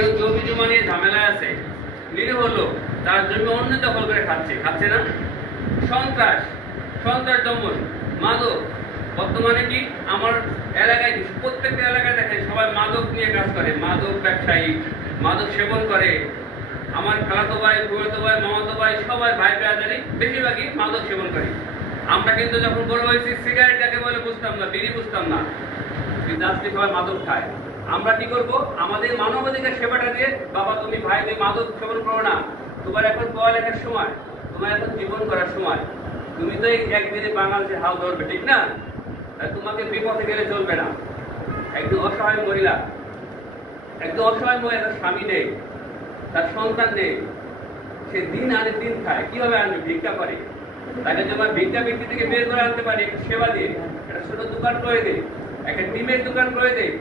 জমি জমা নিয়ে ঝামেলায় আছে, নিরীহ লোক তার জমি অন্য দখল করে খাচ্ছে না। সন্ত্রাস, সন্ত্রাস দমন, মাদক। বর্তমানে কি আমার এলাকায়, প্রত্যেকটা এলাকায় দেখেন সবাই মাদক নিয়ে কাজ করে, মাদক ব্যবসায়ী, মাদক সেবন করে। আমার খালাতো ভাই, ফুফাতো ভাই, মামাতো ভাই সবাই ভাই ব্রাদারই বেশিরভাগই মাদক সেবন করে। আমরা কিন্তু যখন বড় হয়েছি সিগারেট কাকে বলে বুঝতাম না, বিড়ি বুঝতাম না, কিন্তু আজকে সবাই মাদক খায়। আমরা কি করব? আমাদের মানবাধিকার সেবাটা দিয়ে, বাবা তুমি ভাই তুমি মাদক সেবন করো না, তোমার এখন পড়ালেখার সময়, তোমার এখন জীবন করার সময়, তুমি তো একদিনে বাংলাদেশে হাল ধরবে, ঠিক না? তোমাকে বিপথে গেলে চলবে না। একদম অসহায় মহিলা, তার স্বামী নেই, তার সন্তান নেই, সে দিন আনে দিন খায়, কিভাবে আনবে? ভিক্ষা করে। তাকে যখন ভিক্ষা ব্যক্তি থেকে বের করে আনতে পারি একটা সেবা দিয়ে, একটা ছোট দোকান করে দেয়, একটা ডিমের দোকান করে দেয়,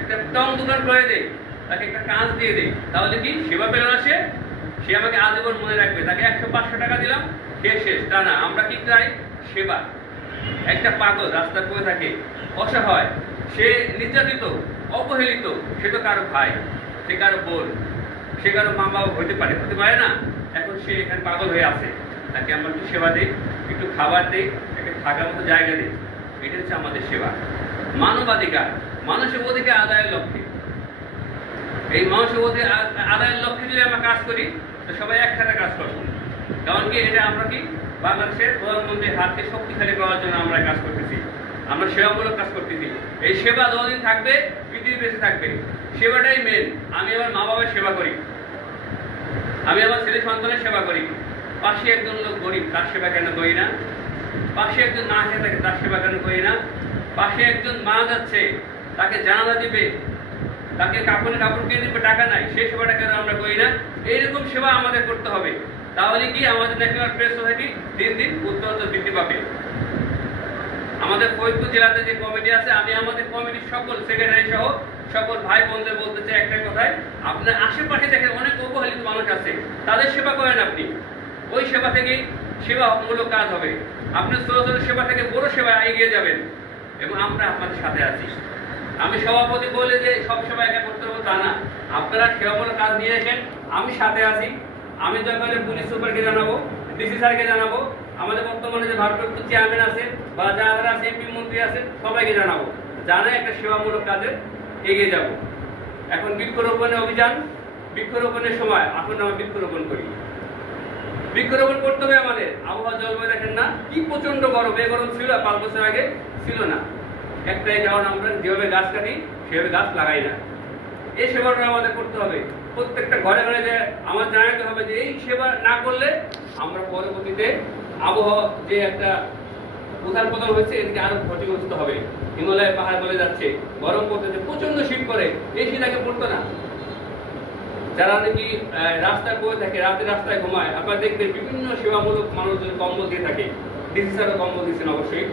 একটা টং দোকান করে দেয়, তাকে একটা কাজ দিয়ে দেয়, তাহলে কি সেবা পেল না? সে আমাকে আজীবন মনে রাখবে। তাকে 100-500 টাকা দিলাম, সে শেষ, তা না। আমরা কি চাই? সেবা। একটা পাগল রাস্তায় পড়ে থাকে, অসহায়, সে নির্যাতিত, অবহেলিত, সে তো কারো ভাই, সে কারো বোন, সে কারো মা বাবা হতে পারে না। এখন সে এখানে পাগল হয়ে আছে, তাকে আমরা একটু সেবা দিই, একটু খাবার দিই, একটা থাকার মতো জায়গা দিই। এটা হচ্ছে আমাদের সেবা। মানবাধিকার, মানুষের অধিকার আদায়ের লক্ষ্যে, এই মানুষের অধিকার আদায়ের লক্ষ্যে যদি আমরা কাজ করি, তো সবাই একসাথে কাজ করবো। কারণ কি, এটা আমরা কি বাংলাদেশের প্রধানমন্ত্রীর হাতকে শক্তিশালী করার জন্য আমরা কাজ করতেছি, আমরা সেবামূলক কাজ করতেছি। এই সেবা যতদিন থাকবে, পৃথিবী বেঁচে থাকবে। সেবাটাই মেন। আমি আমার মা বাবার সেবা করি, আমি আমার ছেলে সন্তানের সেবা করি। পাশে একজন লোক গরিব, তার সেবা কেন করি না? পাশে একজন না খেয়ে থাকে, তার সেবা কেন করি না? পাশে একজন মা যাচ্ছে, তাকে জানালা দিবে, তাকে কাপড় কিনে দিবে, টাকা নাই, সেই সেবাটা কেন আমরা করি না? এইরকম সেবা আমাদের করতে হবে। তাহলে কি আমাদের ন্যাশনাল প্রেস সোসাইটি দিন দিন উত্তরোত্তর বৃদ্ধি পাবে। আমাদের ফরিদপুর জেলাতে যে কমিটি আছে, আমি আমাদের কমিটির সকল সেক্রেটারি সহ সকল ভাই বোনদের বলতে চাই একটাই কথায়, আপনার আশেপাশে দেখেন অনেক অবহেলিত মানুষ আছে, তাদের সেবা করেন আপনি। ওই সেবা থেকেই সেবামূলক কাজ হবে। আপনার ছোট ছোট সেবা থেকে বড় সেবা এগিয়ে যাবেন, এবং আমরা আপনাদের সাথে আছি। আমি সভাপতি বলে যে সব সেবা একা করতে হবে তা না। আপনারা সেবামূলক কাজ নিয়ে আসেন, আমি সাথে আছি। আমি দরকারে পুলিশ সুপারকে জানাবো, ডিসি স্যারকে জানাবো, আমাদের বর্তমানে যে ভারপ্রাপ্ত চেয়ারম্যান আছে বা যারা আছে, এমপি মন্ত্রী আছে, সবাইকে জানাবো, জানাই একটা সেবামূলক কাজে এগিয়ে যাব। এখন বৃক্ষরোপণের অভিযান, বৃক্ষরোপণের সময় এখন আমরা বৃক্ষরোপণ করি। বৃক্ষরোপণ করতে হবে আমাদের। আবহাওয়া জলবায়ু দেখেন না, কি প্রচন্ড গরম। এই গরম ছিল 5 বছর আগে, ছিল না। একটাই কারণ, আমরা যেভাবে গাছ কাটি সেভাবে গাছ লাগাই না। এই সেবাটা আমাদের করতে হবে। প্রত্যেকটা ঘরে ঘরে যে আমার জানাতে হবে যে এই সেবা না করলে আমরা পরবর্তীতে আবহাওয়া যে একটা উত্থান পতন হয়েছে, এদিকে আরো ক্ষতিগ্রস্ত হবে। হিমালয় পাহাড় বলে যাচ্ছে, গরম পড়তেছে, প্রচন্ড শীত করে, এই শীত আগে পড়তো না। যারা নাকি রাস্তায় পড়ে থাকে, রাতে রাস্তায় ঘুমায়, আপনারা দেখবেন বিভিন্ন সেবামূলক মানুষজন কম্বল দিয়ে থাকে। ডিসি স্যারও কম্বল দিচ্ছেন অবশ্যই,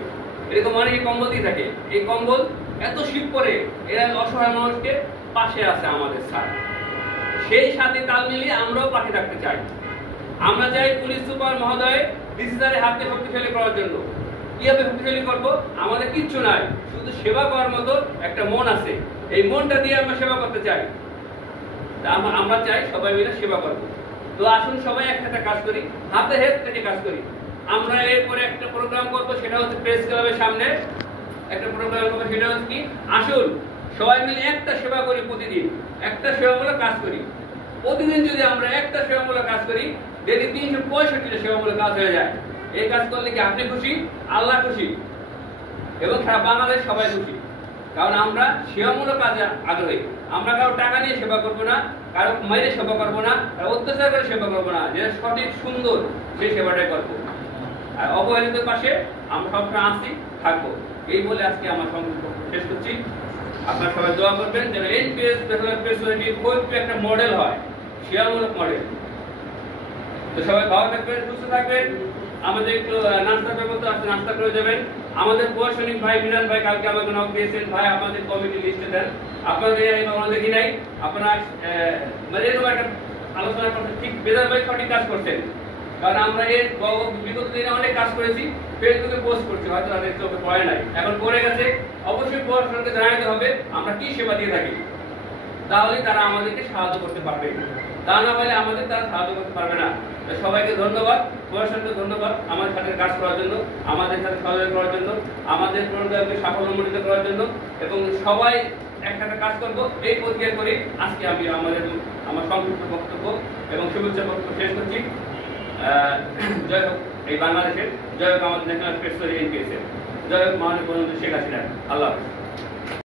এরকম অনেকে কম্বল দিয়ে থাকে। এই কম্বল এত শীত পরে, এরা অসহায় মানুষকে পাশে আছে আমাদের স্যার, সেই সাথে তাল মিলিয়ে আমরাও পাশে থাকতে চাই। আমরা চাই পুলিশ সুপার মহোদয় ডিসি স্যারের হাতকে শক্তিশালী করার জন্য। কিভাবে শক্তিশালী করবো? আমাদের কিচ্ছু নাই, শুধু সেবা করার মতো একটা মন আছে। এই মনটা দিয়ে আমরা সেবা করতে চাই। আমরা চাই সবাই মিলে সেবা করবো। তো আসুন সবাই একসাথে কাজ করি, হাতে হাত থেকে কাজ করি। আমরা এরপরে একটা প্রোগ্রাম করবো, সেটা হচ্ছে প্রেস ক্লাবের সামনে একটা প্রোগ্রাম করবো। সেটা হচ্ছে কি, আসুন সবাই মিলে একটা সেবা করি, প্রতিদিন একটা সেবামূলক কাজ করি। প্রতিদিন যদি আমরা একটা সেবামূলক কাজ করি, ডেলি 365টা সেবামূলক কাজ হয়ে যায়। এই কাজ করলে কি আপনি খুশি, আল্লাহ খুশি, এবং সারা বাংলাদেশ সবাই খুশি। কারণ আমরা সেবামূলক কাজে আগ্রহী। আমরা কারো টাকা নিয়ে সেবা করবো না, কারো মাইরে সেবা করবো না, কারো অত্যাচার করে সেবা করবো না। যেটা সঠিক সুন্দর, সেই সেবাটাই করবো। আর অবহেলিত পাশে আমরা সবসময় আসছি, থাকবো। এই বলে আজকে আমার সংক্ষিপ্ত শেষ করছি। আপনারা সবাই দোয়া করবেন যেন এনপিএস একটা মডেল হয়, সেবামূলক মডেল। তো সবাই ভালো থাকবেন, সুস্থ থাকবেন। আমাদের একটু নাস্তার ব্যবস্থা আছে, নাস্তা করে যাবেন। আমাদের প্রশাসনিক ভাই মিনান ভাই কালকে আমাকে নক দিয়েছেন, ভাই আমাদের কমিটি লিস্টে দেন। আপনাদের দেখি নাই, আপনারা মানে এরকম একটা আলোচনা করতে, ঠিক বেদার ভাই সঠিক কাজ করছেন। কারণ আমরা এর বিগত দিনে অনেক কাজ করেছি, ফেসবুকে পোস্ট করছি, হয়তো তাদের চোখে পড়ে নাই, এখন পড়ে গেছে। অবশ্যই প্রশাসনকে জানাতে হবে আমরা কি সেবা দিয়ে থাকি। তাহলে তারা আমাদেরকে সাহায্য করতে পারবে, তা না হলে আমাদের তারা সাহায্য করতে পারবে না। তো সবাইকে ধন্যবাদ, প্রশাসনকে ধন্যবাদ আমার সাথে কাজ করার জন্য, আমাদের সাথে সহযোগিতা করার জন্য, আমাদের প্রোগ্রামকে সাফল্যমণ্ডিত করার জন্য, এবং সবাই একসাথে কাজ করবো এই প্রক্রিয়া করে আজকে আমি আমার সংক্ষিপ্ত বক্তব্য এবং শুভেচ্ছা বক্তব্য শেষ করছি। জয় হোক এই বাংলাদেশের, জয় হোক আমাদের ন্যাশনাল প্রেস এনপিএস, জয় হোক মাননীয় প্রধানমন্ত্রী শেখ হাসিনা। আল্লাহ হাফেজ।